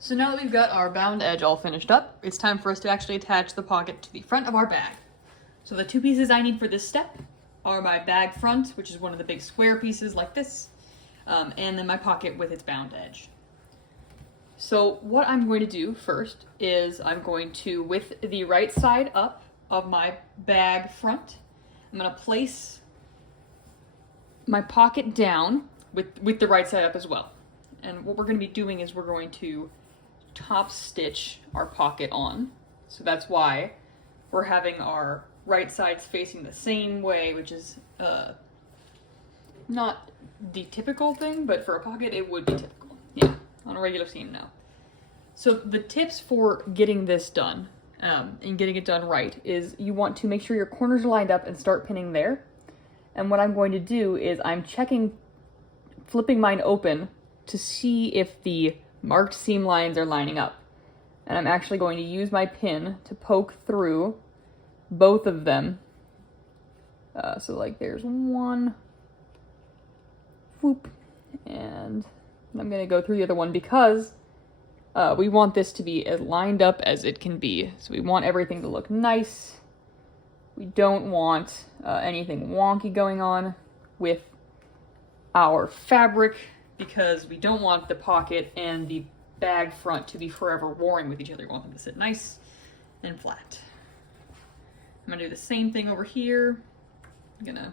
So now that we've got our bound edge all finished up, it's time for us to actually attach the pocket to the front of our bag. So the two pieces I need for this step are my bag front, which is one of the big square pieces like this, and then my pocket with its bound edge. So what I'm going to do first is I'm going to, with the right side up of my bag front, I'm going to place my pocket down with the right side up as well. And what we're going to be doing is we're going to top stitch our pocket on. So that's why we're having our right sides facing the same way, which is not the typical thing, but for a pocket it would be typical. Yeah, on a regular seam now. So the tips for getting this done and getting it done right is you want to make sure your corners are lined up and start pinning there. And what I'm going to do is I'm flipping mine open to see if the marked seam lines are lining up. And I'm actually going to use my pin to poke through both of them. So like there's one, whoop, and I'm gonna go through the other one because we want this to be as lined up as it can be. So we want everything to look nice. We don't want anything wonky going on with our fabric because we don't want the pocket and the bag front to be forever warring with each other. We want them to sit nice and flat. I'm gonna do the same thing over here. I'm gonna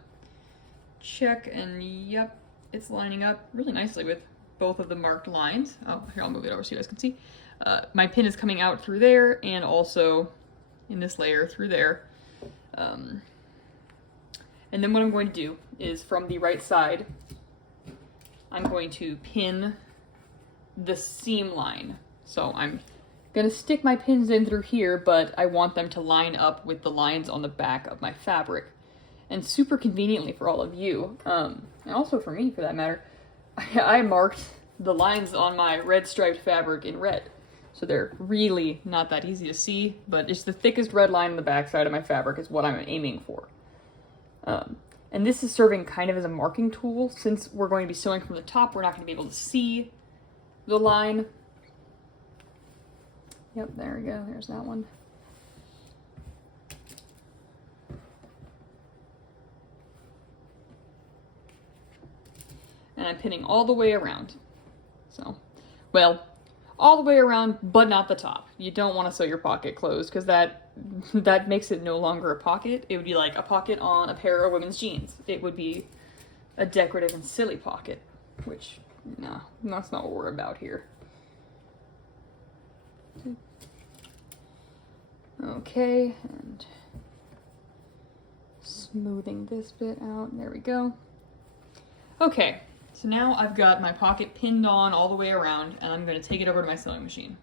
check and yep, it's lining up really nicely with both of the marked lines. Oh, here, I'll move it over so you guys can see. My pin is coming out through there and also in this layer through there. And then what I'm going to do is from the right side, I'm going to pin the seam line. So I'm gonna stick my pins in through here, but I want them to line up with the lines on the back of my fabric. And super conveniently for all of you, and also for me for that matter, I marked the lines on my red striped fabric in red. So they're really not that easy to see, but it's the thickest red line on the back side of my fabric is what I'm aiming for. And this is serving kind of as a marking tool. Since we're going to be sewing from the top, we're not going to be able to see the line. Yep, there we go, there's that one. And I'm pinning all the way around. So, well, all the way around, but not the top. You don't want to sew your pocket closed because that makes it no longer a pocket. It would be like a pocket on a pair of women's jeans. It would be a decorative and silly pocket, which, no, that's not what we're about here. Okay, and smoothing this bit out. There we go. Okay, so now I've got my pocket pinned on all the way around, and I'm going to take it over to my sewing machine.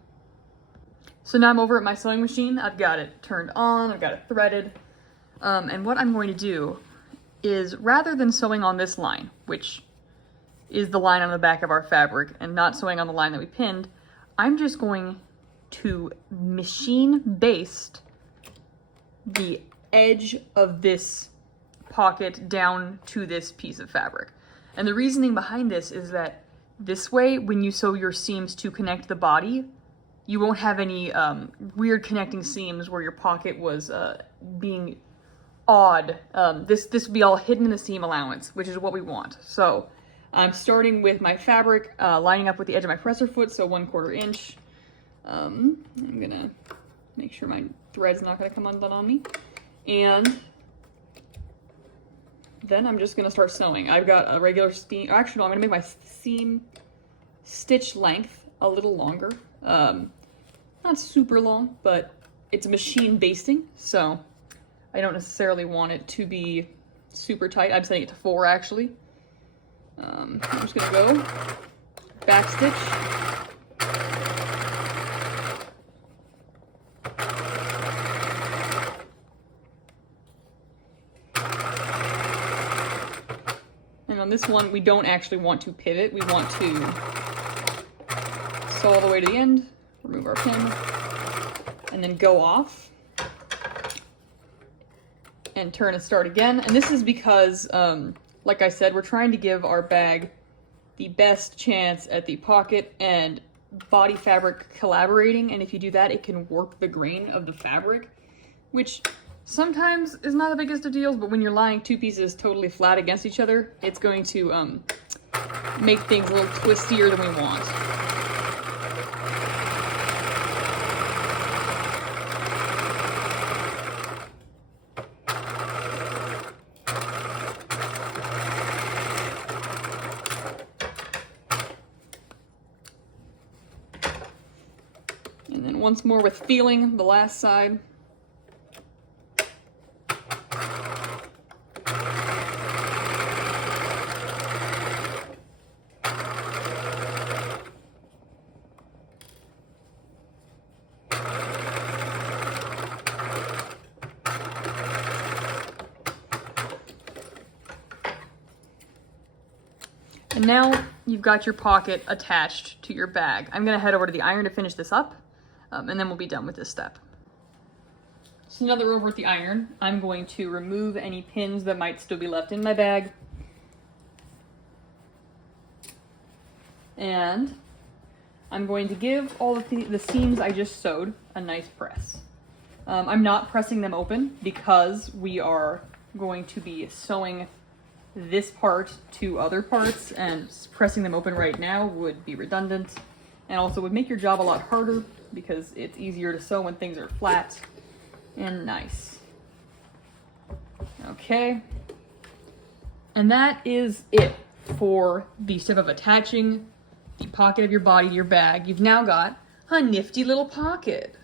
So now I'm over at my sewing machine. I've got it turned on, I've got it threaded, and what I'm going to do is, rather than sewing on this line, which is the line on the back of our fabric, and not sewing on the line that we pinned, I'm just going to machine baste the edge of this pocket down to this piece of fabric. And the reasoning behind this is that this way, when you sew your seams to connect the body, you won't have any weird connecting seams where your pocket was being odd. This would be all hidden in the seam allowance, which is what we want. So I'm starting with my fabric, lining up with the edge of my presser foot, so 1/4 inch. I'm gonna make sure my thread's not gonna come undone on me. And then I'm just gonna start sewing. I've got a regular seam, actually no, I'm gonna make my seam stitch length a little longer. Not super long, but it's machine basting, so I don't necessarily want it to be super tight. I'm setting it to 4 actually. I'm just gonna go back stitch. And on this one, we don't actually want to pivot. We want to sew all the way to the end, remove our pin, and then go off and turn and start again. And this is because, like I said, we're trying to give our bag the best chance at the pocket and body fabric collaborating, and if you do that, it can warp the grain of the fabric, which sometimes is not the biggest of deals, but when you're lying two pieces totally flat against each other, it's going to make things a little twistier than we want. And then once more with feeling, the last side. And now you've got your pocket attached to your bag. I'm gonna head over to the iron to finish this up, and then we'll be done with this step. So now that we're over at the iron, I'm going to remove any pins that might still be left in my bag. And I'm going to give all of the seams I just sewed a nice press. I'm not pressing them open because we are going to be sewing this part to other parts, and pressing them open right now would be redundant and also would make your job a lot harder because it's easier to sew when things are flat and nice. Okay, and that is it for the step of attaching the pocket of your body to your bag. You've now got a nifty little pocket.